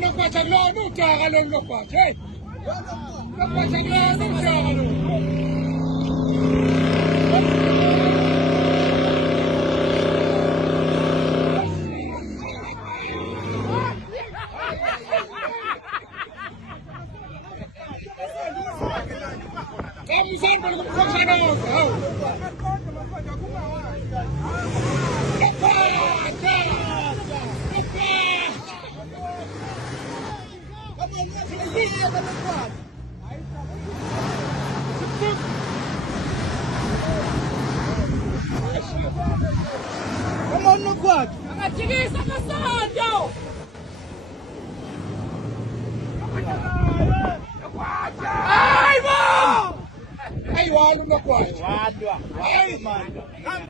no kwacha lo no taga lo no kwacha. No kwacha lo no taga lo. Vamos a ver cómo funciona esto. Come on, no quad. Akachigisa kasonjo. Ai, walo no kwacha. Wadwa. Ai, man.